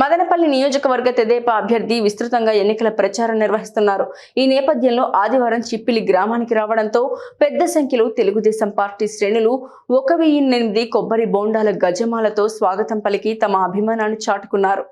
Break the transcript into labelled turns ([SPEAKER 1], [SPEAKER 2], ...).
[SPEAKER 1] మదనపల్లి నియోజకవర్గ తెదేపా అభ్యర్థి విస్తృతంగా ఎన్నికల ప్రచారం నిర్వహిస్తున్నారు. ఈ నేపథ్యంలో ఆదివారం చిప్పిలి గ్రామానికి రావడంతో పెద్ద సంఖ్యలో తెలుగుదేశం పార్టీ శ్రేణులు ఒక వెయ్యి ఎనిమిది కొబ్బరి బోండాల గజమాలతో స్వాగతం పలికి తమ అభిమానాన్ని చాటుకున్నారు.